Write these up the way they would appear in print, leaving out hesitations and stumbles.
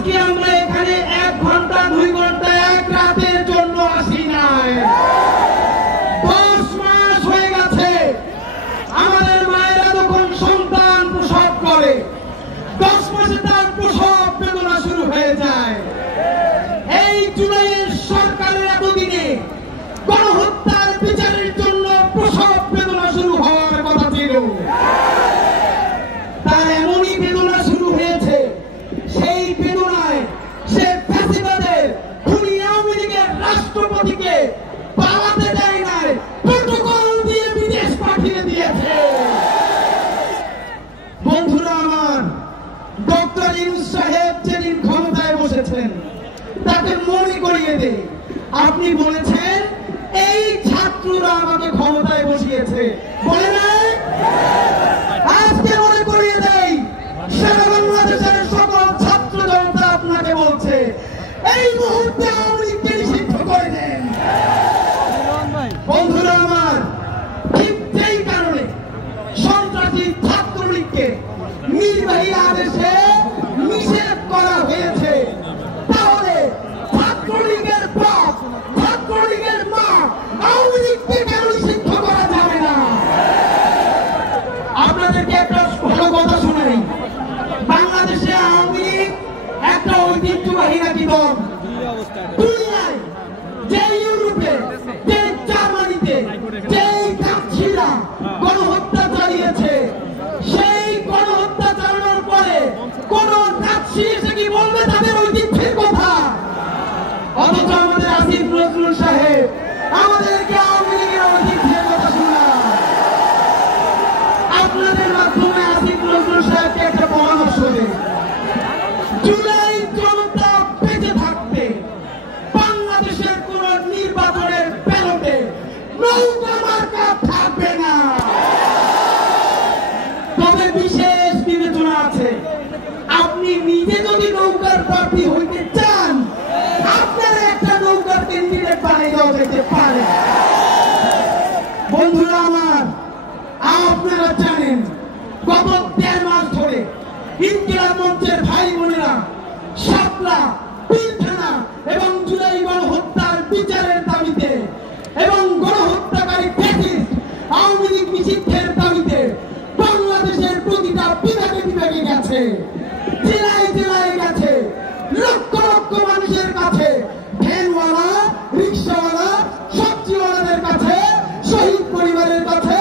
আজকে আমরা এখানে 1 ঘন্টা 2 ঘন্টা 1 রাতের জন্য আসি নাই। 10 মাস হয়ে গেছে আমাদের মায়েরা যখন সন্তান প্রসব করে 10 মাসে তার প্রসব বেদনা শুরু হয়ে যায়। এই জুলাইয়ের সরকারের এতদিনে গণহত্যার বিচারের জন্য প্রসব বেদনা শুরু হওয়ার কথা ছিল। তার এমনই বেদনা শুরু হয়েছে, সেই বেদনায় সে ফ্যাসিবাদের খুনি আওয়ামী লীগের রাষ্ট্রপতিকে পালাতে দেয় নাই, প্রটোকল দিয়ে বিদেশ পাঠিয়ে দিয়েছে। বন্ধুরা আমার, ডক্টর ইউনূস সাহেব যেদিন ক্ষমতায় বসেছেন তাকে মনে করিয়ে দেই, আপনি বলেছেন এই ছাত্ররা আমাকে ক্ষমতায় বসিয়েছে, বলে নাই? আজকে মনে করিয়ে দেই, সারা বাংলাদেশের সকল ছাত্র জনতা আপনাকে বলছে এই মুহূর্তে আওয়ামী লীগকে নিষিদ্ধ করে দেন। বন্ধুরা আমার, ঠিক যেই কারণে সন্ত্রাসী ছাত্রলীগকে নির্বাহী আদেশে নিষেধ করা হয়েছে, তাহলে ছাত্রলীগের বাপ, ছাত্রলীগের মা আওয়ামী লীগকে কেন নিষিদ্ধ করা যাবে না? আপনাদেরকে একটা ভালো কথা শোনাই, বাংলাদেশে আওয়ামী লীগ একটা ঐতিহ্যবাহী নাকি দল। দুনিয়ায় যে ইউরোপে, যে জার্মানিতে, যে কাচ্ছিরা গণহত্যা চালিয়েছে, সেই গণহত্যা চালানোর পরে কোন কাচ্ছি এসে কি বলবে তাদের ঐতিহ্যের কথা? অথচ আমাদের আসিফ নজরুল সাহেব আমাদেরকে আওয়ামী লীগের ঐতিহ্যের কথা শোনায়। আপনাদের মাধ্যমে আসিফ নজরুল সাহেবকে একটা পরামর্শ দেন, জুলাই জনতা বেঁচে থাকতে বাংলাদেশের কোন নির্বাচনের ব্যালটে নৌকা মার্কা থাকবে না। তবে বিশেষ বিবেচনা আছে, আপনি নিজে যদি নৌকার প্রার্থী হইতে চান আপনার একটা নৌকার ক্যান্ডিডেট বানিয়ে দেওয়া যেতে পারে। বন্ধুরা আমার, আপনারা জানেন গত 1.5 মাস ধরে ইনকিলাব মঞ্চের ভাই বোনেরা শাপলা, পিলখানা এবং জুলাই গণহত্যার বিচারের দাবিতে এবং গণহত্যাকারী ফ্যাসিস্ট আওয়ামী লীগ নিষিদ্ধের দাবিতে বাংলাদেশের প্রতিটা বিভাগে বিভাগে গেছে, জেলায় জেলায় গেছে, লক্ষ লক্ষ মানুষের কাছে, ভ্যানওয়ালা, রিক্সাওয়ালা, সবজিওয়ালাদের কাছে, শহীদ পরিবারের কাছে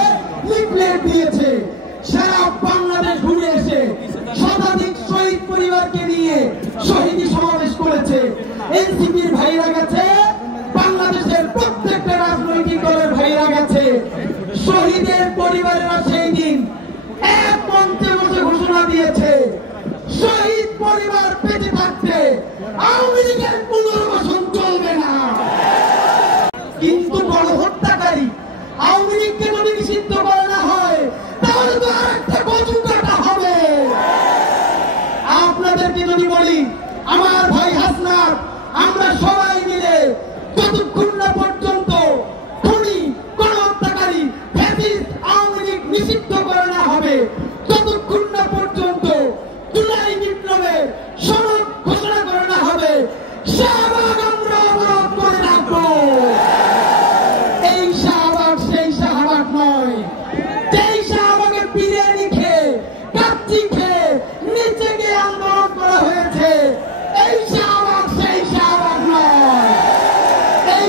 লিফলেট দিয়েছে। সারা বাংলাদেশ ঘুরে এসে শতাধিক শহীদ পরিবারকে নিয়ে শহীদ সমাবেশ করেছে। এনসিপির ভাইরা গেছে, বাংলাদেশের প্রত্যেকটা রাজনৈতিক দলের ভাইরা গেছে। শহীদের পরিবারেরা সেই দিন এক মঞ্চে বসে ঘোষণা দিয়েছে শহীদ পরিবার বেঁচে থাকতে আওয়ামী লীগের পুনর্বাসন চলবে না। কিন্তু গণহত্যাকারী আওয়ামী লীগকে যদি নিষিদ্ধ করা না হয় তাহলে তো আরেকটা কচু কাটা হবে। আপনাদেরকে যদি বলি, আমার ভাই হাসনাত, আমরা সবাই মিলে যতক্ষণ না পর্যন্ত খুনি, গণহত্যাকারী, ফ্যাসিস্ট আওয়ামী লীগ নিষিদ্ধ করা না হবে ততক্ষণ না পর্যন্ত জুলাই বিপ্লবের সনদ ঘোষণা করা না হবে শাহবাগ আমরা অবরোধ করে রাখবো। এই শাহবাগ সেই শাহবাগ নয়, যেই শাহবাগে বিরিয়ানি খেয়ে, কাচ্চি খেয়ে নিচে গিয়ে আন্দোলন করা হয়েছে। এই শাহবাগ সেই শাহবাগ নয়। এই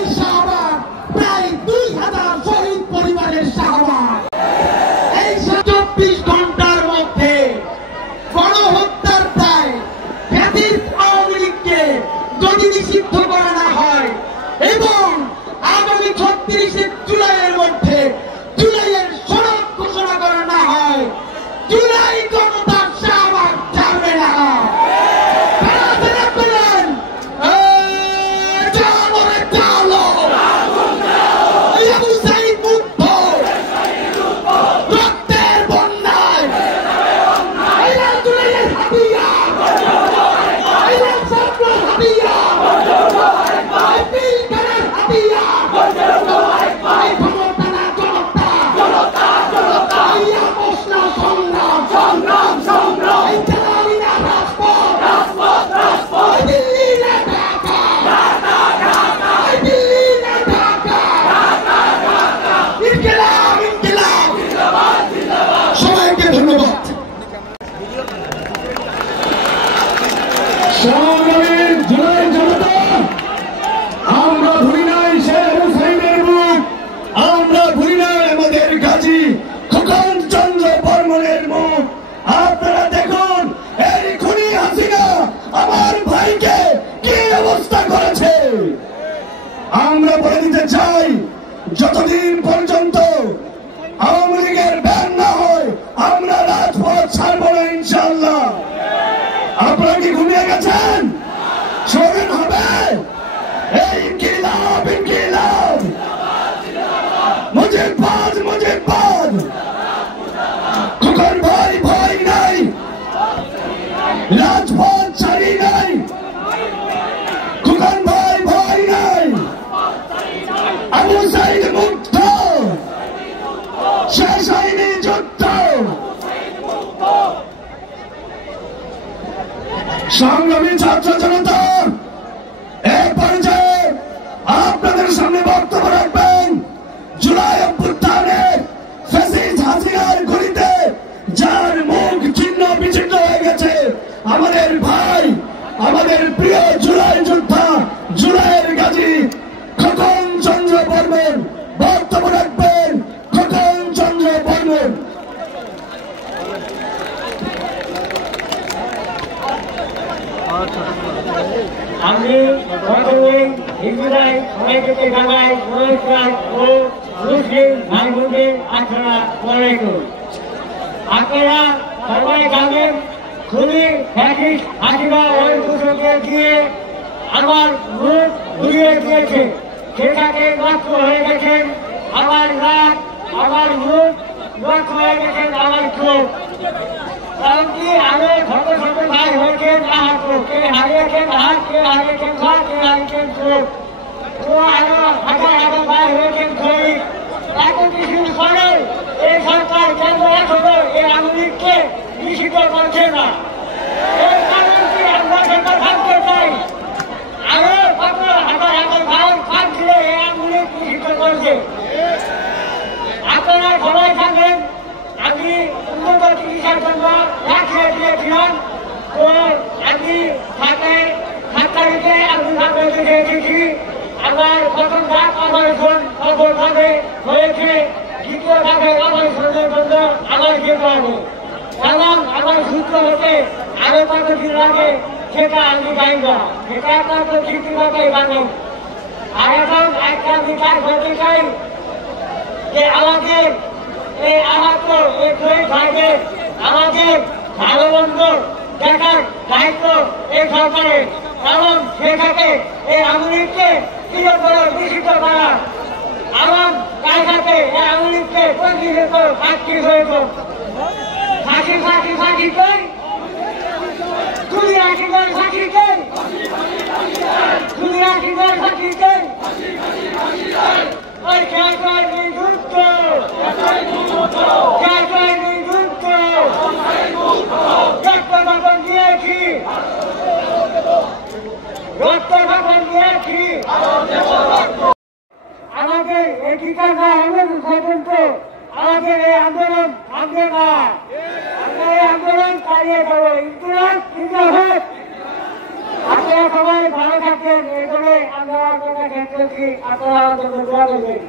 সংগ্রামী জুলাই জনতা, আমরা ভুলি নাই শের হুসাইনের মুখ, আমরা ভুলি নাই আমাদের গাজী খোকন চন্দ্র বর্মনের মুখ। আপনারা দেখুন এই খুনি হাসিনা আমার ভাইকে কি অবস্থা করেছে। আমরা বলে দিতে চাই, যতদিন পর্যন্ত আওয়ামী লীগের ব্যান না হয় আমরা রাজপথ ছাড়ব না ইনশাআল্লাহ। আপনারা কি ঘুমিয়ে গেছেন? স্লোগান হবে ইনকিলাব ইনকিলাব, মুজিববাদ মুজিববাদ, খোকন ভাই ভয় নাই, রাজপথ ছাড়ি নাই, খোকন ভাই ভয় নাই, আবু সাইদ মুক্ত, শেষ হয়নি যুদ্ধ। সংগ্রামী ছাত্র জনতা, এই পর্যায়ে আপনাদের সামনে বক্তব্য রাখবেন জুলাই অভ্যুত্থানে ফ্যাসিস্ট হাসিনার গুলিতে যার মুখ ছিন্ন বিচ্ছিন্ন হয়ে গেছে, আমাদের ভাই, আমাদের প্রিয় জুলাই যোদ্ধা, জুলাইয়ের গাজী খোকন চন্দ্র বর্মন বক্তব্য রাখবেন। খোকন চন্দ্র বর্মন। আমি সবাইকে জানাই নমস্কার ও মুসলিম ভাই বোনদের আসসালামু আলাইকুম। আপনারা সবাই জানেন খুবই ফ্যাসিস্ট হাসিনা ওই দূষণকে দিয়ে আমার মুখ ঘুরিয়ে দিয়েছে, সেটাকে নষ্ট হয়ে গেছেন আমার রাত, আমার মুখ নষ্ট হয়ে গেছেন আমার চোখ। এমনকি আরো ছোট ছোট ভাই হয়েছেন আহত, কে হারিয়েছেন হাত, কে হারিয়েছেন ঘর, কে হারিয়েছেন চোখ, তো আরো হাজার হাজার ভাই হয়েছেন শহীদ। এত কিছু করে এই সরকার কেন্দ্র এখনো এই আওয়ামী লীগকে নিষিদ্ধ করছে না। এই কারণটি আমরা সেটা ভাবতে চাই, আরো কত হাজার হাজার ভাই কাঁদছিল এই আওয়ামী লীগ নিষিদ্ধ করছে। আপনারা সবাই থাকবেন, আমি উন্নত চিকিৎসার জন্য রাখিয়ে দিয়েছিলাম, তো আমি ঢাকাতে আমি ঢাকাতে এসেছি। আমার প্রথম ধাপ অপারেশন সফলভাবে হয়েছে, দ্বিতীয় ধাপের অপারেশনের জন্য আমার যেতে হবে, এবং আমার সুস্থ হতে আরো কতদিন লাগে সেটা আমি জানি না, সেটা আপনার তো ঠিকভাবেই জানেন। আর এখন একটা বিচার করতে চাই যে আমাদের এই আহত এই শহীদ ভাইদের আমাদের ভালো মন্দ দেখার দায়িত্ব এই সরকারের, এবং সেটাকে এই আওয়ামী লীগকে চিরতরে নিষিদ্ধ করা, এবং তার সাথে এই আওয়ামী লীগকে প্রতিষ্ঠিত শাস্তি হয়েছে। ফাঁসি ফাঁসি ফাঁসি কই, তুলি আসি করে ফাঁসি কই, তুলি আসি করে ফাঁসি কই, ওই জয় জয় নিযুক্ত, জয় জয় নিযুক্ত, রক্তদান দিয়েছি, রক্তদান দিয়েছি। আমাদের এই ঠিকানা হবে পর্যন্ত আমাদের এই আন্দোলন থামবে না, আমরা এই আন্দোলন চালিয়ে যাবো। ইনকিলাব জিন্দাবাদ। আপনারা সবাই ভালো থাকবেন, এই বলে আমরা আপনাদের ক্ষেত্রে আপনারা আমাদের দোয়া করবেন।